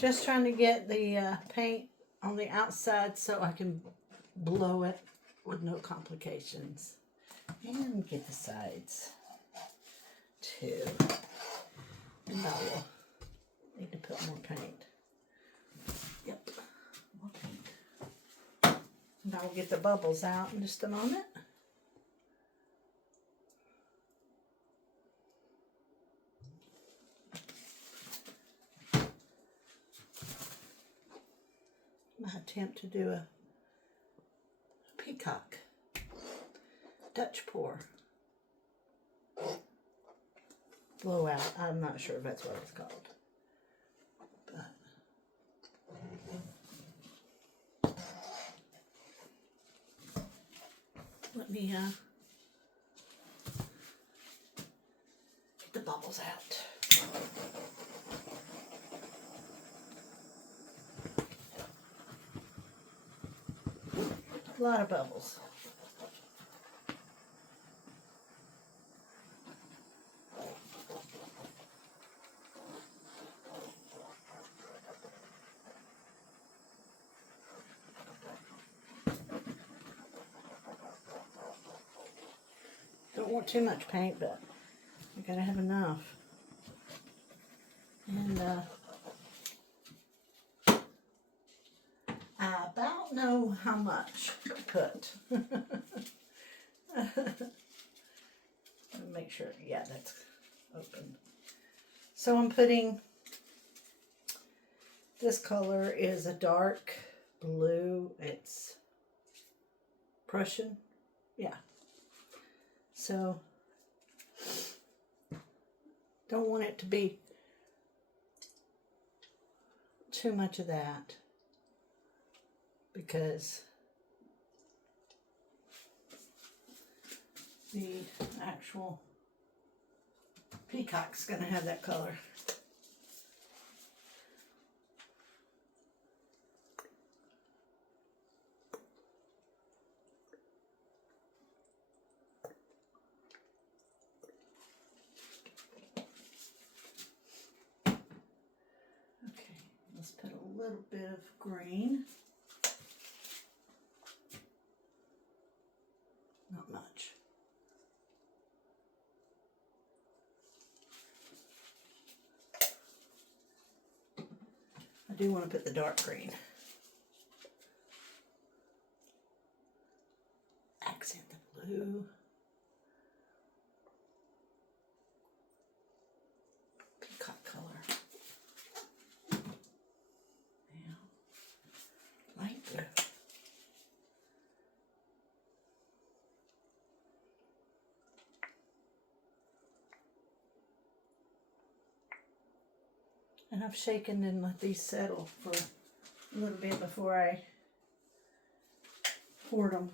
Just trying to get the paint on the outside so I can blow it with no complications. And get the sides too. And I will need to put more paint. Yep, more paint. And I will get the bubbles out in just a moment. My attempt to do a peacock Dutch pour blowout. I'm not sure if that's what it's called, but let me get the bubbles out. A lot of bubbles. Don't want too much paint, but I gotta have enough. And I about know how much to put. Make sure, yeah, that's open. So I'm putting, this color is a dark blue. It's Prussian, yeah. So don't want it to be too much of that, because the actual peacock's going to have that color. Okay, let's put a little bit of green. Not much. I do want to put the dark green. Accent the blue. Peacock color. Now, light blue. And I've shaken and let these settle for a little bit before I poured them.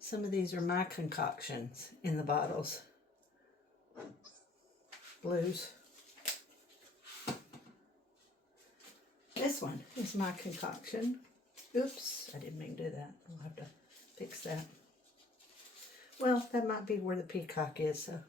Some of these are my concoctions in the bottles. Blues. This one is my concoction. Oops, I didn't mean to do that. I'll have to fix that. Well, that might be where the peacock is, so I'm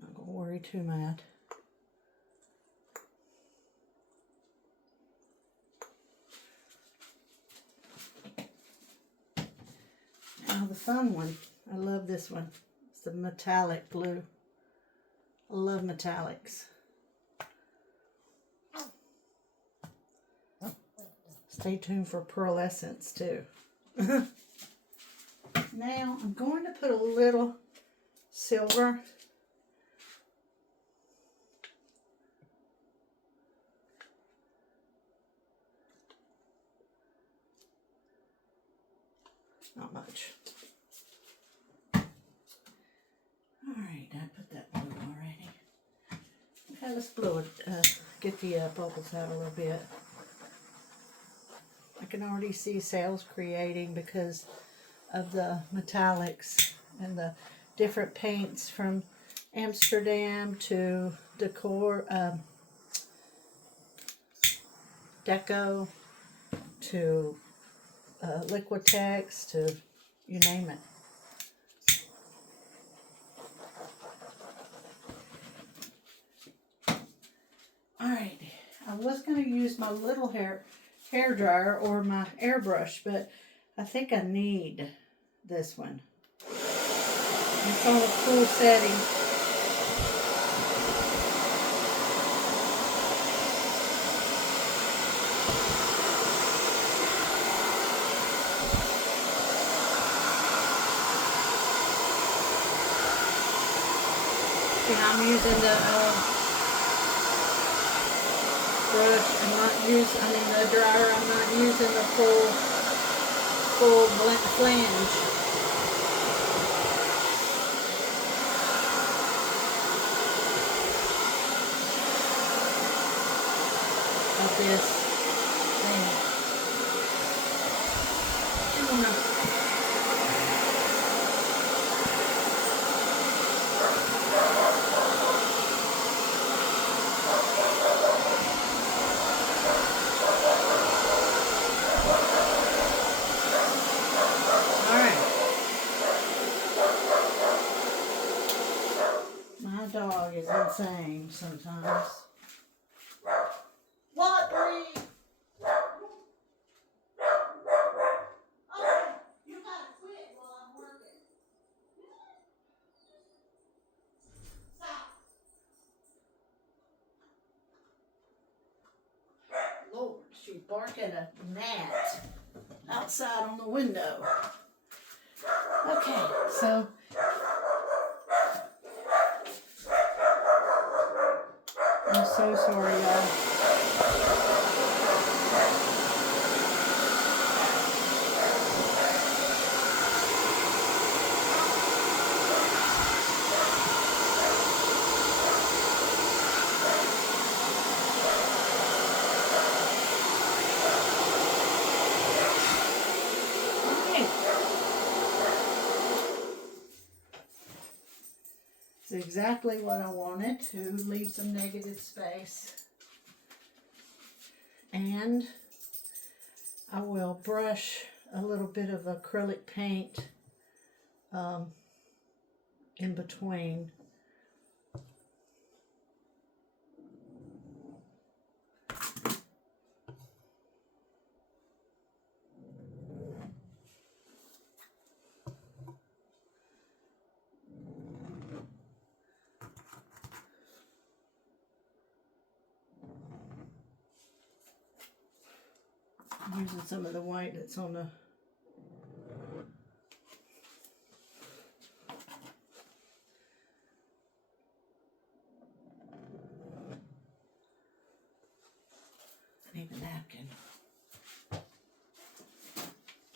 not going to worry too much. Now the fun one. I love this one. It's the metallic blue. I love metallics. Stay tuned for pearlescence too. Now I'm going to put a little silver. Not much. Alright, I put that blue already. Okay, let's blow it, get the bubbles out a little bit. I can already see sails creating because of the metallics and the different paints from Amsterdam to Decor, Deco to Liquitex to you name it. going to use my little hair dryer or my airbrush, but I think I need this one. It's on a full setting. And I'm using the brush. The dryer. I'm not using the full flange. Of this thing. Dog is insane sometimes. What, Bree? Okay, you gotta quit while I'm working. Stop. Lord, she's barking a gnat outside on the window. Okay, so I'm so sorry, y'all. It's exactly what I wanted, to leave some negative space. And I will brush a little bit of acrylic paint in between. I'm using some of the white that's on the I need a napkin.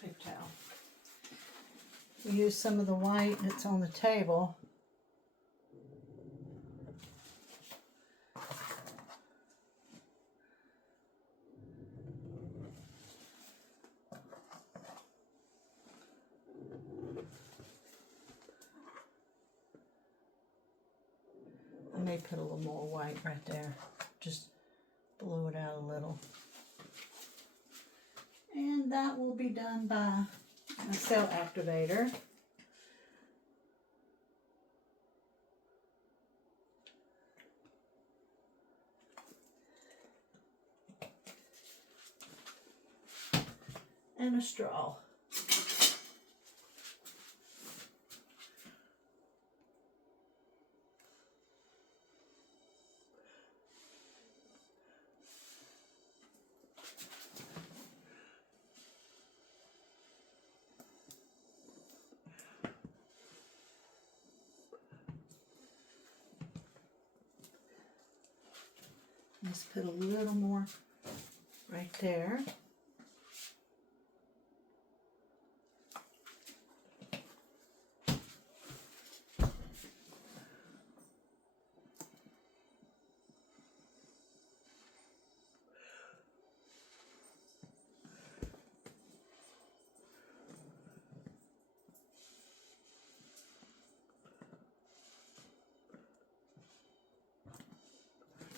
Paper towel. Use some of the white that's on the table. I may put a little more white right there. Just blow it out a little. And that will be done by a cell activator. And a straw. Let's put a little more right there.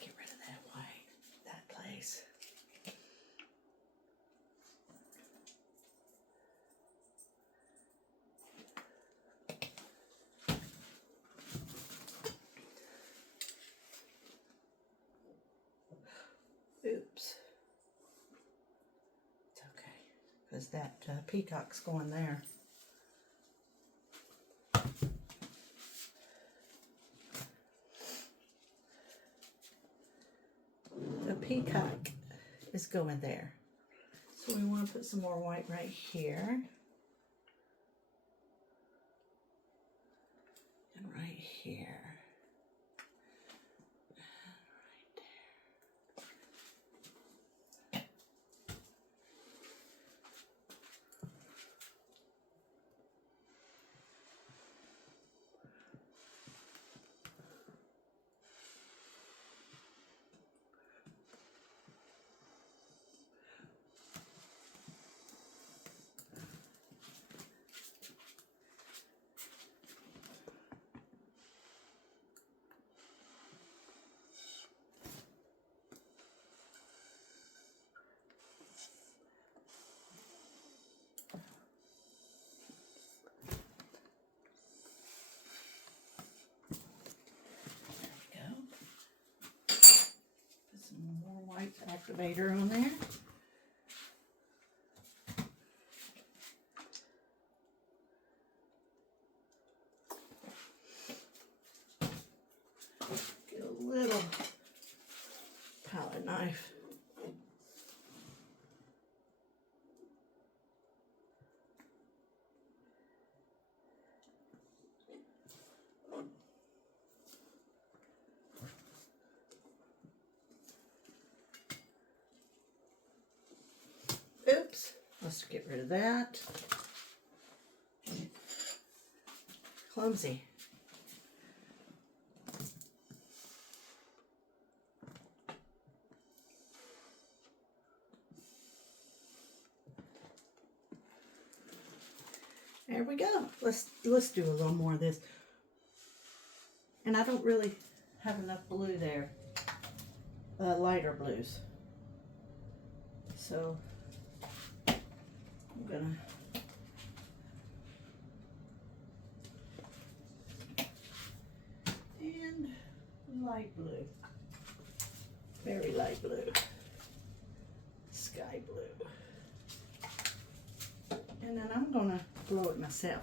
Get rid of that white, that place. that peacock's going there. The peacock is going there. So we want to put some more white right here. And right here. Activator on there. Get a little palette knife. Oops, let's get rid of that. Clumsy. There we go. Let's do a little more of this. And I don't really have enough blue there. Lighter blues. So I'm gonna and light blue, very light blue, sky blue, and then I'm gonna blow it myself.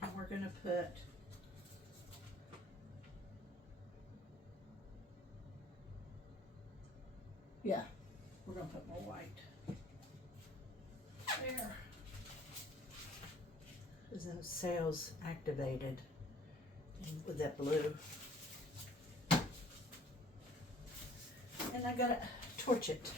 And we're going to put we're going to put more white there. Because those sails activated with that blue. And I got to torch it.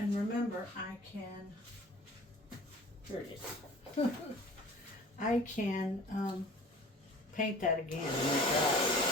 And remember, I can, here it is, I can paint that again when it dries.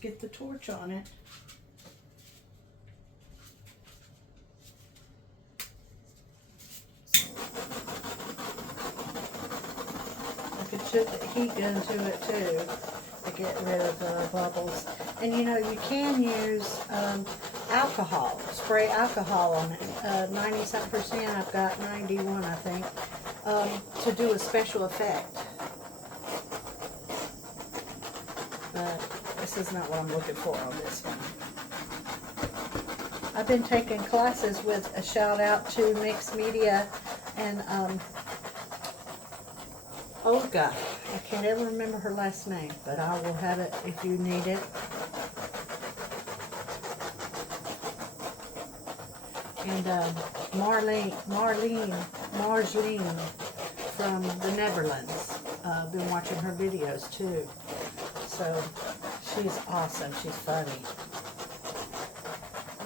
Get the torch on it. I could put the heat gun to it too to get rid of bubbles. And you know, you can use alcohol, spray alcohol on it. 90-something%, I've got 91, I think, to do a special effect. But this is not what I'm looking for on this one. I've been taking classes with a shout out to Mixed Media and Olga. I can't ever remember her last name, but I will have it if you need it. And Marlene from the Netherlands. I've been watching her videos too. So she's awesome. She's funny.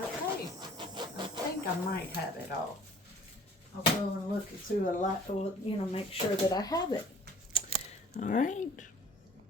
Okay. I think I might have it all. I'll go and look through a lot, you know, make sure that I have it. All right.